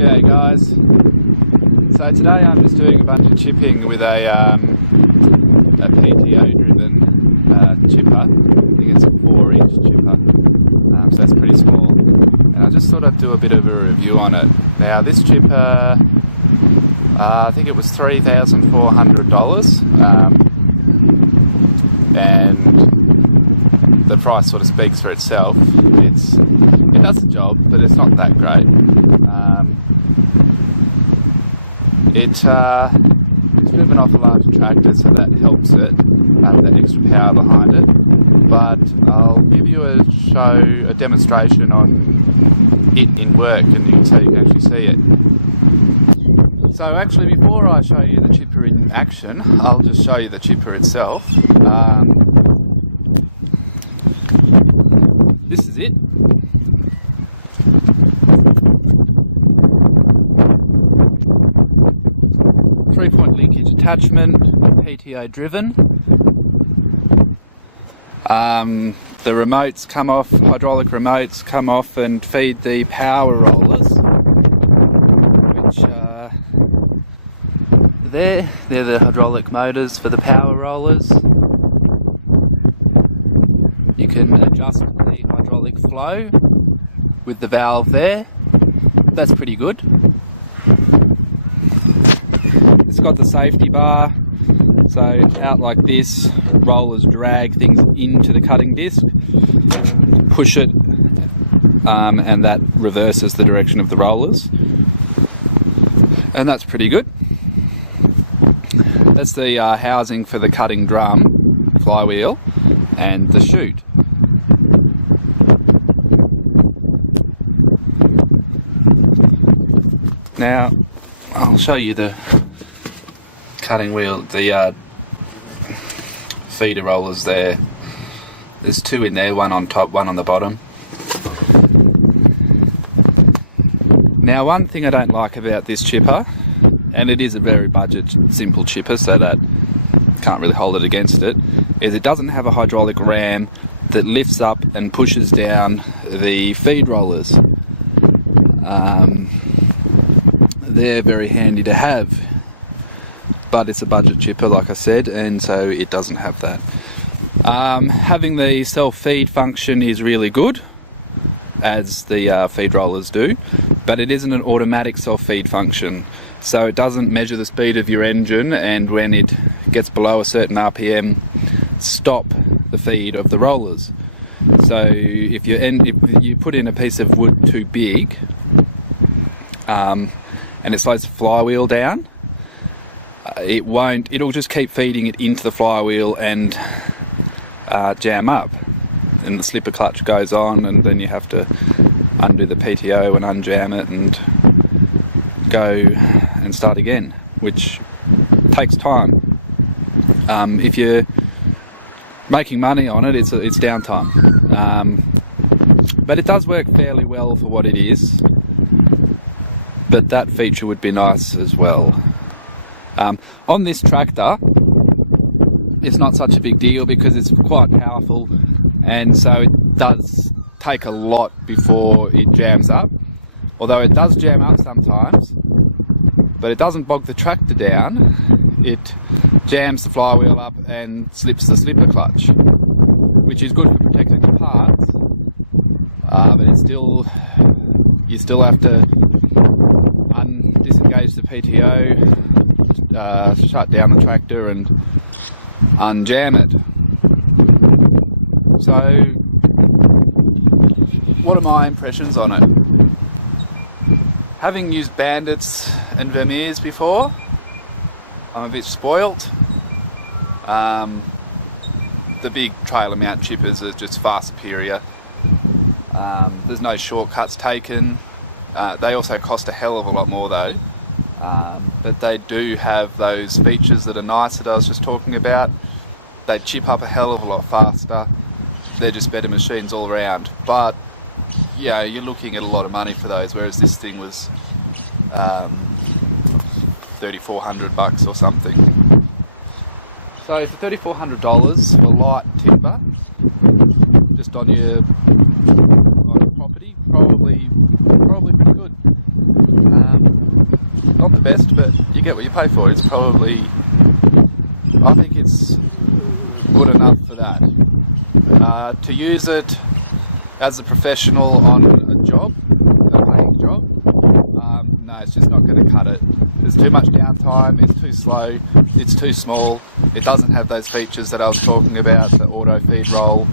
G'day guys. So today I'm just doing a bunch of chipping with a PTO driven chipper. I think it's a 4-inch chipper, so that's pretty small. And I just thought I'd do a bit of a review on it. Now this chipper, I think it was $3,400, and the price sort of speaks for itself. It does the job, but it's not that great. It's driven off a larger tractor, so that helps it, with that extra power behind it. But I'll give you a demonstration on it in work, and so you can actually see it. So actually, before I show you the chipper in action, I'll just show you the chipper itself. This is it. Three-point linkage attachment, PTO driven. The remotes come off, hydraulic remotes come off and feed the power rollers, which they're the hydraulic motors for the power rollers. You can adjust the hydraulic flow with the valve there. That's pretty good. It's got the safety bar, so out like this, rollers drag things into the cutting disc, push it, and that reverses the direction of the rollers, and that's pretty good. That's the housing for the cutting drum, flywheel, and the chute. Now I'll show you the cutting wheel, the feeder rollers there. There's two in there, one on top, one on the bottom. Now one thing I don't like about this chipper, and it is a very budget simple chipper, so that can't really hold it against it, is it doesn't have a hydraulic ram that lifts up and pushes down the feed rollers. They're very handy to have, but it's a budget chipper, like I said, and so it doesn't have that. Having the self-feed function is really good, as the feed rollers do, but it isn't an automatic self-feed function, so it doesn't measure the speed of your engine, and when it gets below a certain RPM, stop the feed of the rollers. So if you put in a piece of wood too big, and it slows the flywheel down, it'll just keep feeding it into the flywheel and jam up, and the slipper clutch goes on, and then you have to undo the PTO and unjam it and go and start again, which takes time. If you're making money on it, it's downtime, but it does work fairly well for what it is. But that feature would be nice as well. On this tractor, it's not such a big deal because it's quite powerful, and so it does take a lot before it jams up. Although it does jam up sometimes, but it doesn't bog the tractor down. It jams the flywheel up and slips the slipper clutch, which is good for protecting the parts, but you still have to disengage the PTO, shut down the tractor and unjam it. So what are my impressions on it? Having used Bandits and Vermeers before, I'm a bit spoilt. The big trailer mount chippers are just far superior. There's no shortcuts taken. They also cost a hell of a lot more though, but they do have those features that are nice that I was just talking about. They chip up a hell of a lot faster. They're just better machines all around, but yeah, you're looking at a lot of money for those, whereas this thing was $3,400 or something. So for $3,400 for light timber, just on your property, probably pretty good. not the best, but you get what you pay for. It's probably, I think it's good enough for that. To use it as a professional on a job, a paying job, no, it's just not going to cut it. There's too much downtime, it's too slow, it's too small, it doesn't have those features that I was talking about, the auto feed roll,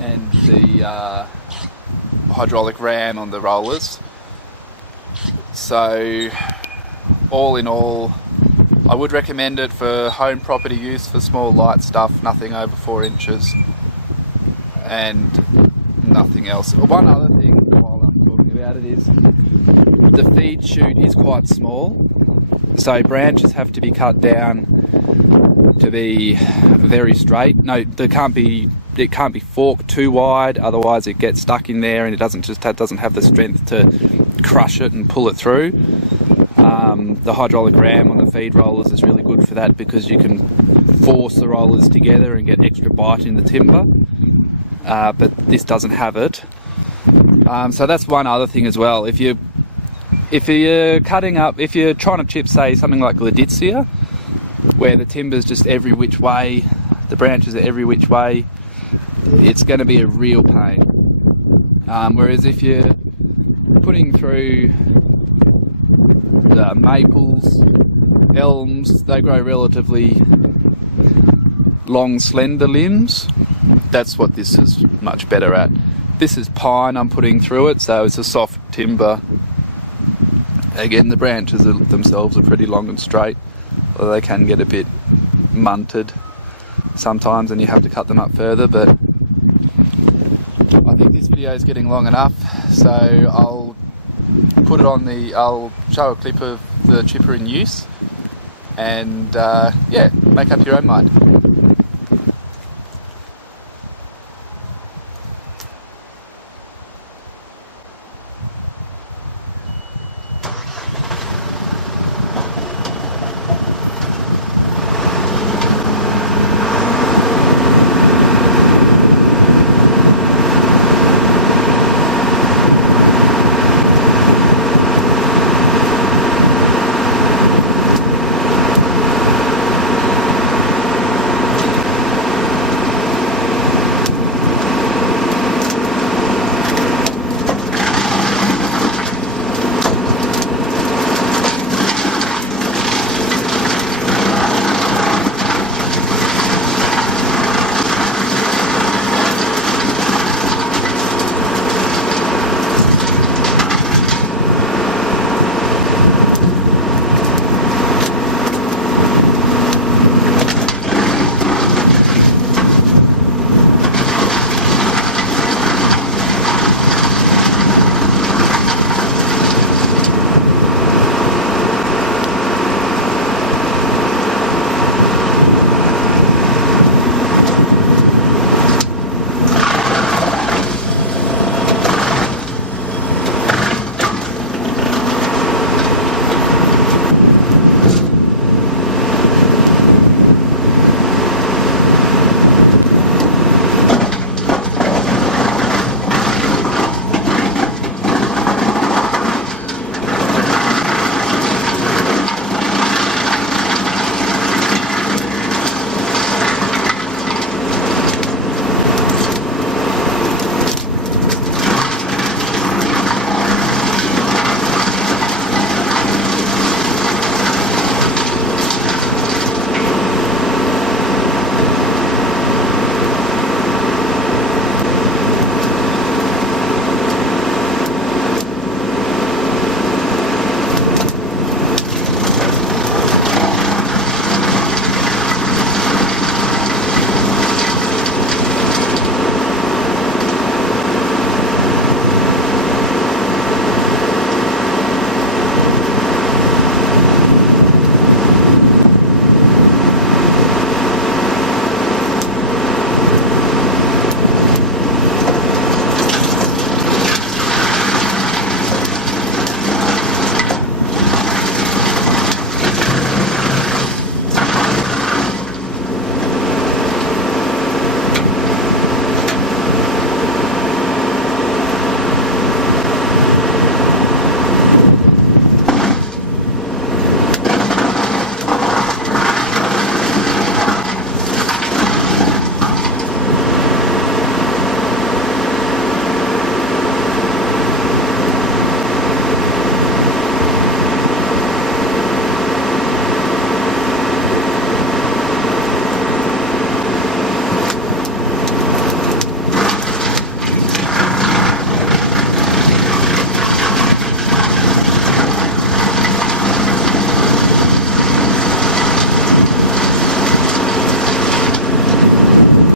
and the hydraulic ram on the rollers. So all in all, I would recommend it for home property use, for small light stuff, nothing over 4 inches and nothing else. One other thing while I'm talking about it is the feed chute is quite small, so branches have to be cut down to be very straight. No, it can't be forked too wide, otherwise it gets stuck in there and it doesn't have the strength to crush it and pull it through. The hydraulic ram on the feed rollers is really good for that, because you can force the rollers together and get extra bite in the timber, but this doesn't have it. So that's one other thing as well. If you're trying to chip, say, something like Gladitsia, where the timber's just every which way, the branches are every which way, it's going to be a real pain. Whereas if you're putting through the maples, elms, they grow relatively long, slender limbs. That's what this is much better at. This is pine I'm putting through it, so it's a soft timber. Again, the branches themselves are pretty long and straight, although they can get a bit munted sometimes and you have to cut them up further, but I think this video is getting long enough, so I'll show a clip of the chipper in use and yeah, make up your own mind.